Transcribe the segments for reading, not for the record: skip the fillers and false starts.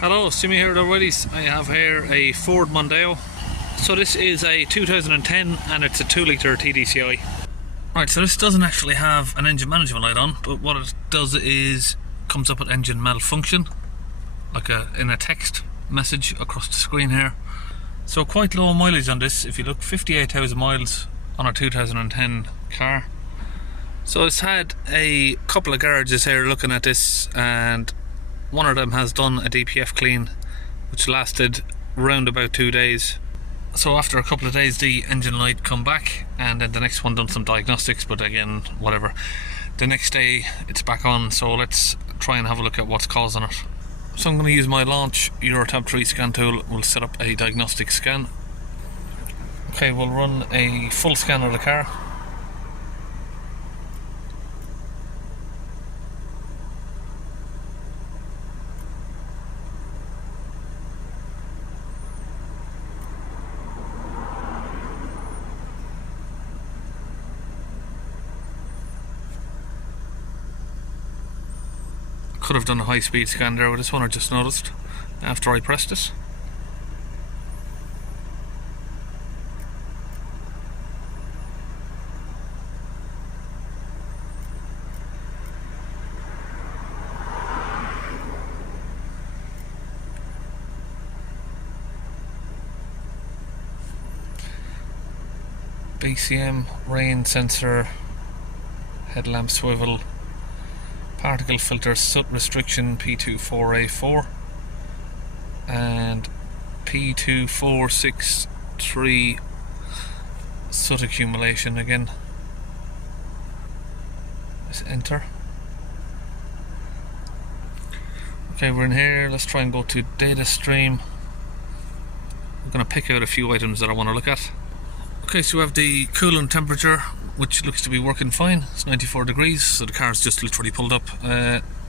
Hello, Simi here at O'Reilly's. I have here a Ford Mondeo. So this is a 2010 and it's a 2 litre TDCi. Right, so this doesn't actually have an engine management light on, but what it does is comes up with engine malfunction, like in a text message across the screen here. So quite low mileage on this. If you look, 58,000 miles on a 2010 car. So it's had a couple of garages here looking at this, and one of them has done a DPF clean which lasted around about 2 days. So after a couple of days the engine light come back, and then the next one done some diagnostics, but again, whatever. The next day it's back on, so let's try and have a look at what's causing it. So I'm going to use my Launch Eurotab 3 scan tool. We'll set up a diagnostic scan. Okay, we'll run a full scan of the car. Could have done a high speed scan there with this one, I just noticed after I pressed it. BCM, rain sensor, headlamp swivel, particle filter soot restriction P24A4 and P2463 soot accumulation again. Let's enter. Okay, we're in here. Let's try and go to data stream. I'm going to pick out a few items that I want to look at. Okay, so we have the coolant temperature, which looks to be working fine. It's 94 degrees, so the car's just literally pulled up.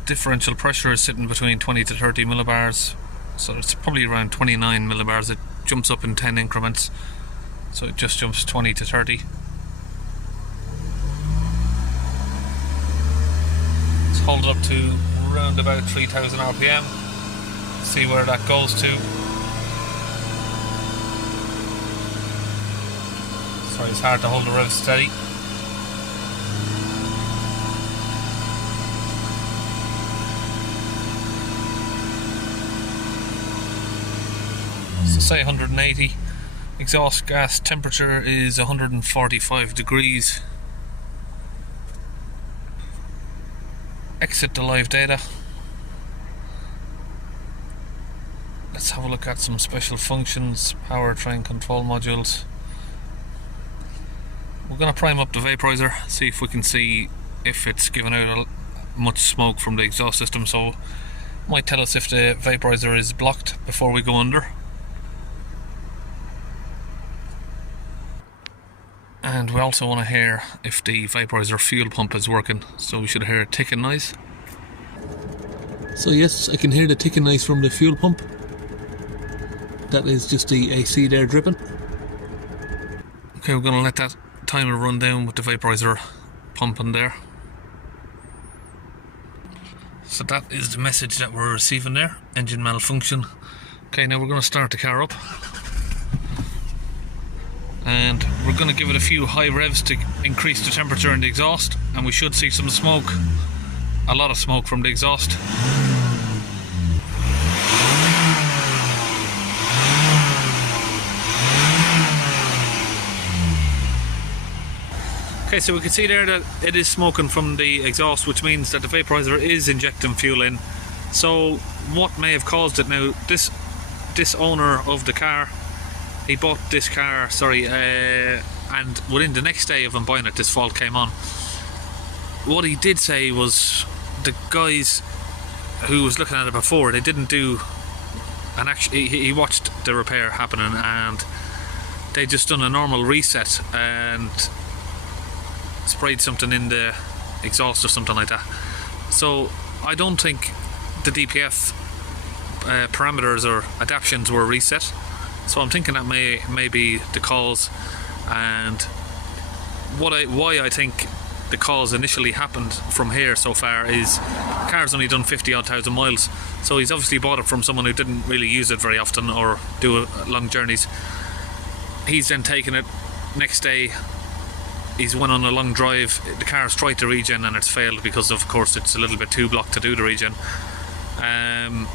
Differential pressure is sitting between 20 to 30 millibars, so it's probably around 29 millibars. It jumps up in 10 increments, so it just jumps 20 to 30. Let's hold it up to around about 3000 RPM, see where that goes to. Sorry, it's hard to hold the rev steady. So say 180. Exhaust gas temperature is 145 degrees. Exit the live data. Let's have a look at some special functions, powertrain control modules. We're going to prime up the vaporizer, see if we can see if it's giving out much smoke from the exhaust system. So it might tell us if the vaporizer is blocked before we go under. And we also want to hear if the vaporizer fuel pump is working, so we should hear a ticking noise. So yes, I can hear the ticking noise from the fuel pump. That is just the AC there dripping. Okay, we're going to let that timer run down with the vaporizer pumping there. So that is the message that we're receiving there, engine malfunction. Okay, now we're going to start the car up. And we're going to give it a few high revs to increase the temperature in the exhaust, and we should see some smoke, a lot of smoke from the exhaust. Okay, so we can see there that it is smoking from the exhaust, which means that the vaporizer is injecting fuel in. So what may have caused it now, this owner of the car, he bought this car, and within the next day of him buying it, this fault came on. What he did say was the guys who was looking at it before, they didn't do an he watched the repair happening, and they just done a normal reset and sprayed something in the exhaust or something like that. So I don't think the DPF parameters or adaptions were reset. So I'm thinking that may be the cause, and why I think the cause initially happened from here so far is the car's only done 50 odd thousand miles, so he's obviously bought it from someone who didn't really use it very often or do long journeys. He's then taken it, next day he's went on a long drive, the car's tried to regen and it's failed because of course it's a little bit too blocked to do the regen, and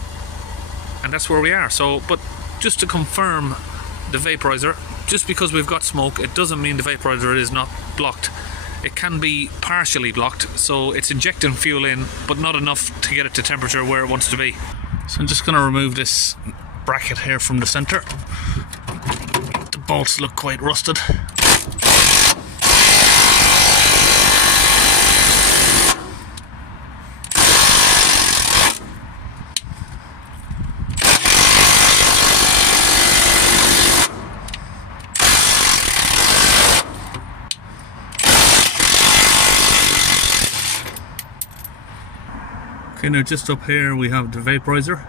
that's where we are. So, but just to confirm, the vaporizer, just because we've got smoke, it doesn't mean the vaporizer is not blocked. It can be partially blocked, so it's injecting fuel in, but not enough to get it to temperature where it wants to be. So I'm just going to remove this bracket here from the centre. The bolts look quite rusted. Okay, now just up here we have the vaporizer,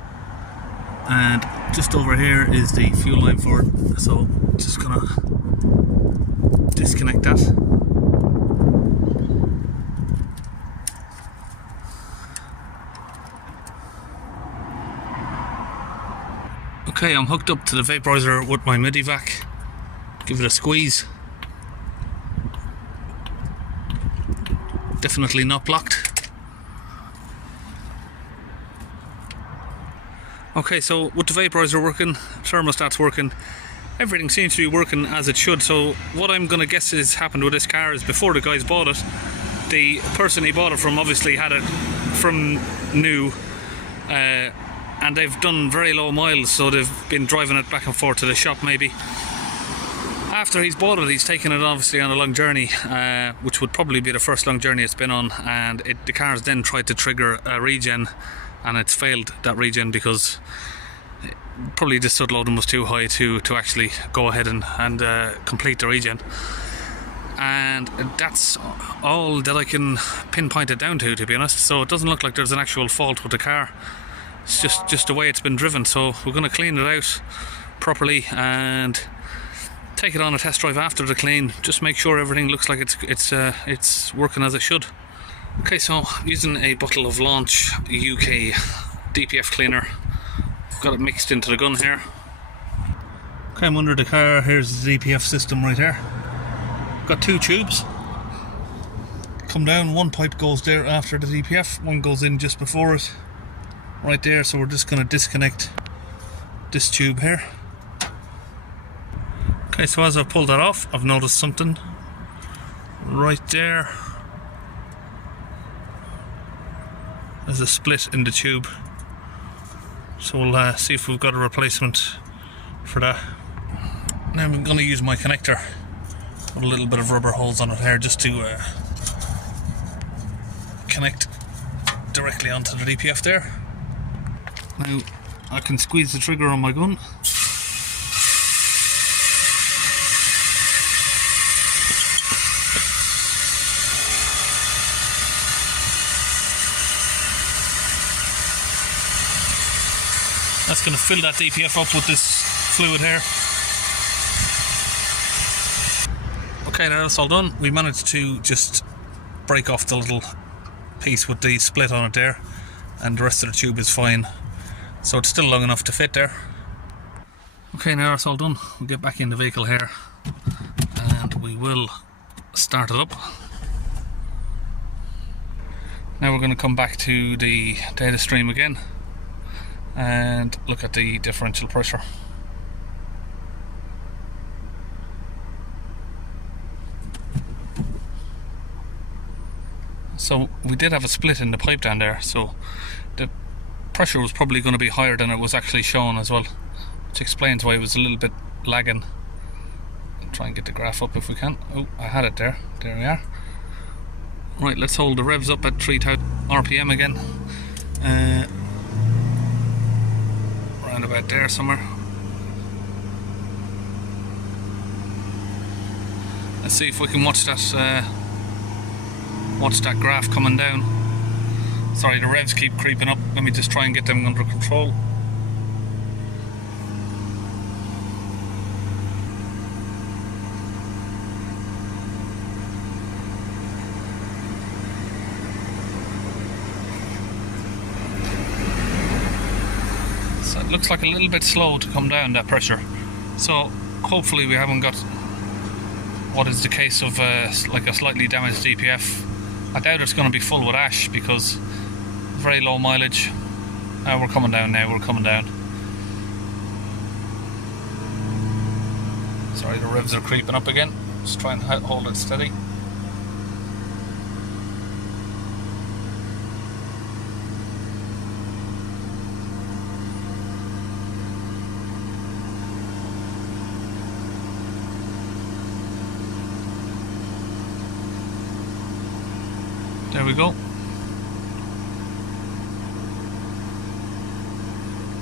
and just over here is the fuel line for it, so just gonna disconnect that. Okay, I'm hooked up to the vaporizer with my Medivac. Give it a squeeze. Definitely not blocked. Okay, so with the vaporizer working, thermostat's working, everything seems to be working as it should. So what I'm going to guess has happened with this car is before the guys bought it, the person he bought it from obviously had it from new, and they've done very low miles, so they've been driving it back and forth to the shop maybe. After he's bought it, he's taken it obviously on a long journey, which would probably be the first long journey it's been on, and the car's then tried to trigger a regen, and it's failed that regen because probably the stud loading was too high to actually go ahead and complete the regen. And that's all that I can pinpoint it down to be honest. So it doesn't look like there's an actual fault with the car. It's just the way it's been driven. So we're going to clean it out properly and take it on a test drive after the clean. Just make sure everything looks like it's working as it should. Okay, so using a bottle of Launch UK DPF cleaner, got it mixed into the gun here. Okay, I'm under the car. Here's the DPF system right here. Got two tubes. Come down, one pipe goes there after the DPF, one goes in just before it, right there. So we're just going to disconnect this tube here. Okay, so as I've pulled that off, I've noticed something right there. There's a split in the tube, so we'll see if we've got a replacement for that. Now I'm going to use my connector with a little bit of rubber holes on it here just to connect directly onto the DPF there. Now I can squeeze the trigger on my gun. That's going to fill that DPF up with this fluid here. Okay, now that's all done. We managed to just break off the little piece with the split on it there, and the rest of the tube is fine. So it's still long enough to fit there. Okay, now that's all done. We'll get back in the vehicle here and we will start it up. Now we're going to come back to the data stream again and look at the differential pressure. So we did have a split in the pipe down there, so the pressure was probably going to be higher than it was actually shown as well, which explains why it was a little bit lagging. I'll try and get the graph up if we can. Oh, I had it there. There we are. Right, let's hold the revs up at 3000 RPM again. Around about there somewhere. Let's see if we can watch that graph coming down. Sorry, the revs keep creeping up. Let me just try and get them under control. looks like a little bit slow to come down, that pressure. So hopefully we haven't got what is the case of like a slightly damaged DPF. I doubt it's going to be full with ash because very low mileage. We're coming down now, we're coming down. Sorry, the revs are creeping up again. Just try and hold it steady. There we go.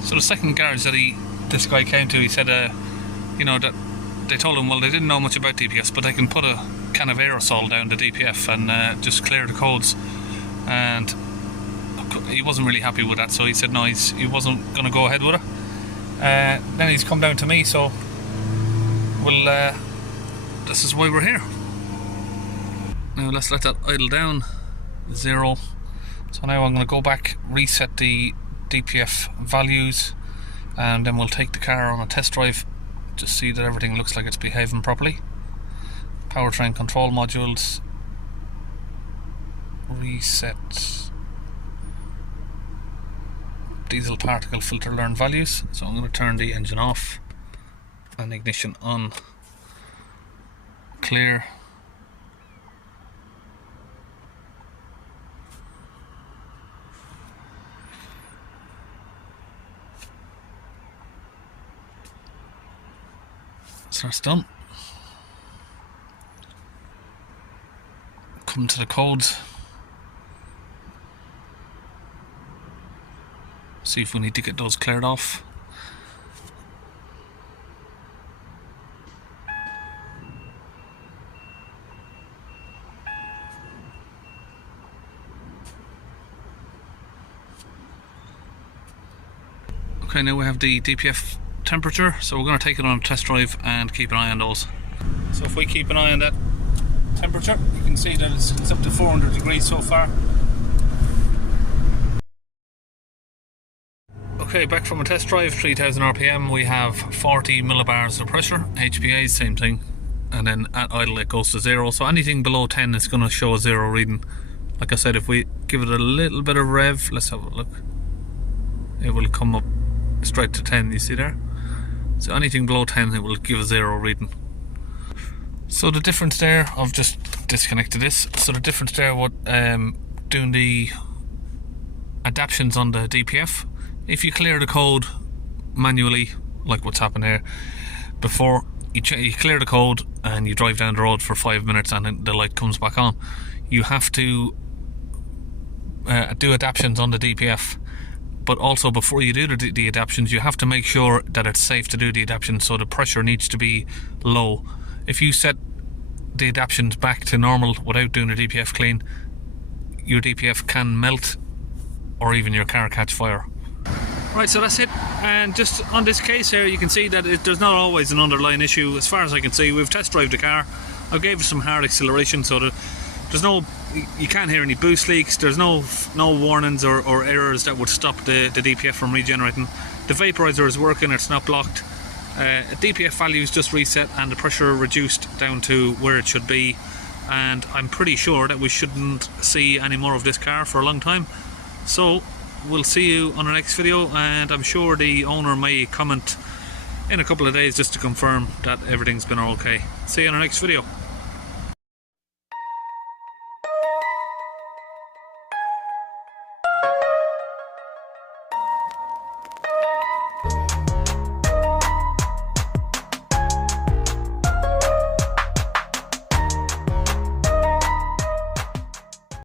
So the second garage that this guy came to, he said, you know, that they told him, well, they didn't know much about DPFs, but they can put a can of aerosol down the DPF and just clear the codes. And he wasn't really happy with that, so he said no, he wasn't going to go ahead with it. Then he's come down to me, so we'll. This is why we're here. Now let's let that idle down. 0. So now I'm going to go back, reset the DPF values, and then we'll take the car on a test drive, just see that everything looks like it's behaving properly. Powertrain control modules, reset diesel particle filter learn values. So I'm going to turn the engine off and ignition on, clear. So that's done. Come to the codes. See if we need to get those cleared off. Okay, now we have the DPF temperature, so we're going to take it on a test drive and keep an eye on those. So if we keep an eye on that temperature, you can see that it's up to 400 degrees so far. Okay, back from a test drive, 3000 RPM, we have 40 millibars of pressure. HPA, same thing, and then at idle it goes to 0, so anything below 10 is going to show a 0 reading. Like I said, if we give it a little bit of rev, let's have a look, it will come up straight to 10, you see there? So anything below 10 it will give a 0 reading. So the difference there, I've just disconnected this, so the difference there with doing the adaptions on the DPF, if you clear the code manually, like what's happened here, before you clear the code and you drive down the road for 5 minutes and then the light comes back on, you have to do adaptions on the DPF. But also before you do the adaptions, you have to make sure that it's safe to do the adaptions, so the pressure needs to be low. If you set the adaptions back to normal without doing a DPF clean, your DPF can melt or even your car catch fire. Right, so that's it. And just on this case here, you can see that there's not always an underlying issue. As far as I can see, we've test drive the car. I gave it some hard acceleration, so that there's no, you can't hear any boost leaks. There's no warnings or errors that would stop the DPF from regenerating. The vaporizer is working, it's not blocked. DPF values just reset and the pressure reduced down to where it should be, and I'm pretty sure that we shouldn't see any more of this car for a long time. So we'll see you on the next video, and I'm sure the owner may comment in a couple of days just to confirm that everything's been okay. See you on the next video.